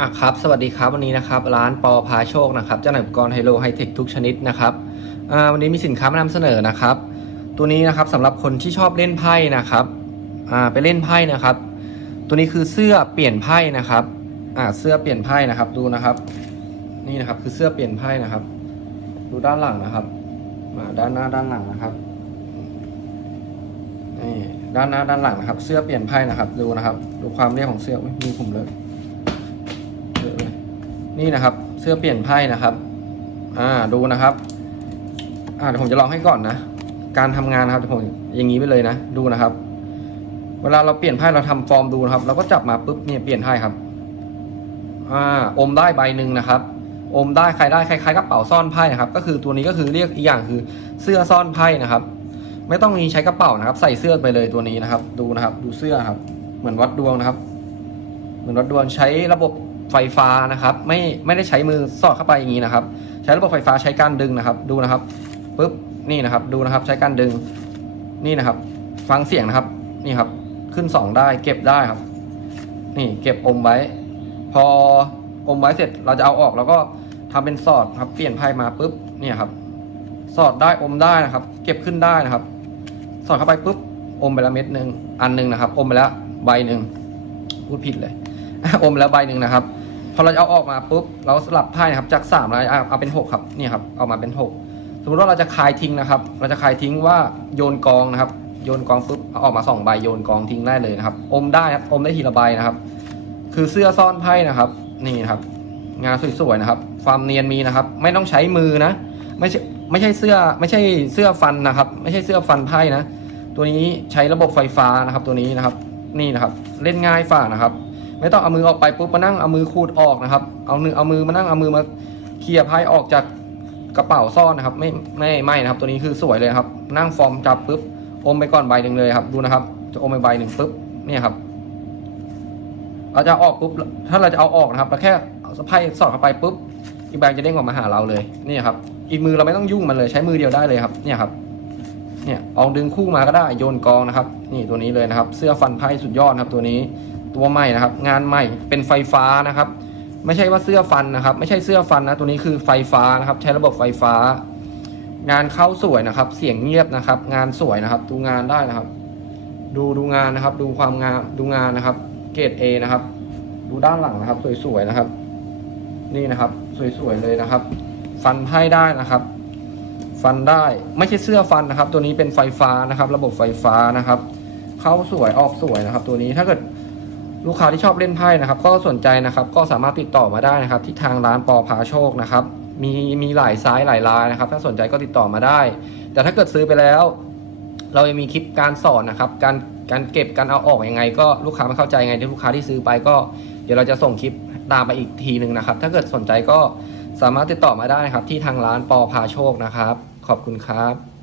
อะครับ สวัสดีครับวันนี้นะครับ ร้านปอพาโชคนะครับเจ้าหน่ายอุปกรณ์ไฮโลไฮเทคทุกชนิดนะครับวันนี้มีสินค้ามานำเสนอนะครับ ตัวนี้นะครับสำหรับคนที่ชอบเล่นไพ่นะครับไปเล่นไพ่นะครับ ตัวนี้คือเสื้อเปลี่ยนไพ่นะครับเสื้อเปลี่ยนไพ่นะครับดูนะครับ นี่นะครับคือเสื้อเปลี่ยนไพ่นะครับ ดูด้านหลังนะครับด้านหน้าด้านหลังนะครับนี่ด้านหน้าด้านหลังนะครับ เสื้อเปลี่ยนไพ่นะครับ ดูนะครับ ดูความเรียบของเสื้อมีผมลยเยอะเลย นี่นะครับ เสื้อเปลี่ยนไพ่นะครับ อ่าดูนะครับ อ่าเดี๋ยวผมจะลองให้ก่อนนะ การทำงานนะครับเดี๋ยวผมอย่างนี้ไปเลยนะ ดูนะครับ เวลาเราเปลี่ยนไพ่เราทำฟอร์มดูนะครับ เราก็จับมาปุ๊บเนี่ยเปลี่ยนไพ่ครับ อ่าอมได้ใบหนึ่งนะครับ อมได้ใครได้คล้ายๆกระเป๋าซ่อนไพ่นะครับ ก็คือตัวนี้ก็คือเรียกอีกอย่างคือเสื้อซ่อนไพ่นะครับ ไม่ต้องมีใช้กระเป๋านะครับ ใส่เสื้อไปเลยตัวนี้นะครับ ดูนะครับ ดูเสื้อครับ เหมือนวัดดวงนะครับ เหมือนวัดดวงใช้ระบบ ไฟฟ้านะครับ ไม่ไม่ได้ใช้มือสอดเข้าไปอย่างนี้นะครับ ใช้ระบบไฟฟ้าใช้การดึงนะครับ ดูนะครับปุ๊บนี่นะครับ ดูนะครับใช้การดึงนี่นะครับ ฟังเสียงนะครับนี่ครับ ขึ้นสองได้เก็บได้ครับ นี่เก็บอมไว้ พออมไว้เสร็จเราจะเอาออกแล้วก็ทำเป็นสอดครับ เปลี่ยนไพ่มาปุ๊บเนี่ยครับ สอดได้อมได้นะครับ เก็บขึ้นได้นะครับ สอดเข้าไปปุ๊บอมไปละเม็ดหนึ่งอันหนึ่งนะครับ อมไปล้วใบหนึ่งพูดผิดเลยอมไปแล้วใบหนึ่งนะครับ พอเราจะเอาออกมาปุ๊บเราสลับไพ่นะครับจากสามเอาเอาเป็นหกครับนี่ครับเอามาเป็นหกสมมติว่าเราจะคายทิ้งนะครับ เราจะคายทิ้งว่าโยนกองนะครับ โยนกองปุ๊บเอาออกมาสองใบโยนกองทิ้งได้เลยนะครับ อมได้ครับอมได้ทีละใบนะครับ คือเสื้อซ่อนไพ่นะครับ นี่นครับ งานสวยๆนะครับ ความเนียนมีนะครับ ไม่ต้องใช้มือนะ ไม่ใช่ไม่ใช่เสื้อไม่ใช่เสื้อฟันนะครับ ไม่ใช่เสื้อฟันไพ่นะ ตัวนี้ใช้ระบบไฟฟ้านะครับ ตัวนี้นะครับ นี่นะครับ เล่นง่ายฝ่านะครับ ไม่ต้องเอามือออกไปปุ๊บมานั่งเอามือขูดออกนะครับ เอามือเอามือมานั่งเอามือมาเคลียร์ไพ่ออกจากกระเป๋าซ่อนนะครับ ไม่ไม่ไม่นะครับ ตัวนี้คือสวยเลยครับ นั่งฟอร์มจับปุ๊บอมไปก่อนใบหนึ่งเลยครับ ดูนะครับ จะอมไปใบหนึ่งปุ๊บเนี่ยครับเราจะออกปุ๊บถ้าเราจะเอาออกนะครับเราแค่เอาไพ่สอดเข้าไปปุ๊บอีกใบจะเด้งออกมาหาเราเลยนี่ครับ อีกมือเราไม่ต้องยุ่งมันเลยใช้มือเดียวได้เลยครับ เนี่ยครับ เนี่ยเอาดึงคู่มาก็ได้โยนกองนะครับ นี่ตัวนี้เลยนะครับ เสื้อฟันไพ่สุดยอดครับตัวนี้ ตัวใหม่นะครับ งานใหม่เป็นไฟฟ้านะครับ ไม่ใช่ว่าเสื้อฟันนะครับ ไม่ใช่เสื้อฟันนะตัวนี้คือไฟฟ้านะครับ ใช้ระบบไฟฟ้า งานเข้าสวยนะครับ เสียงเงียบนะครับ งานสวยนะครับ ดูงานได้นะครับ ดูดูงานนะครับ ดูความงามดูงานนะครับ เกรด A นะครับ ดูด้านหลังนะครับ สวยๆนะครับ นี่นะครับ สวยๆเลยนะครับ ฟันไพ่ได้นะครับฟันได้ไม่ใช่เสื้อฟันนะครับ ตัวนี้เป็นไฟฟ้านะครับ ระบบไฟฟ้านะครับ เข้าสวยออกสวยนะครับ ตัวนี้ถ้าเกิด ลูกค้าที่ชอบเล่นไพ่นะครับ ก็สนใจนะครับก็สามารถติดต่อมาได้นะครับ ที่ทางร้านปอพาโชคนะครับ มีมีหลายไซส์หลายลายนะครับ ถ้าสนใจก็ติดต่อมาได้ แต่ถ้าเกิดซื้อไปแล้ว เรายังมีคลิปการสอนนะครับ การการเก็บการเอาออกยังไง ก็ลูกค้าไม่เข้าใจยังไงที่ลูกค้าที่ซื้อไปก็เดี๋ยวเราจะส่งคลิปตามไปอีกทีหนึ่งนะครับ ถ้าเกิดสนใจก็สามารถติดต่อมาได้นะครับ ที่ทางร้านปอพาโชคนะครับ ขอบคุณครับ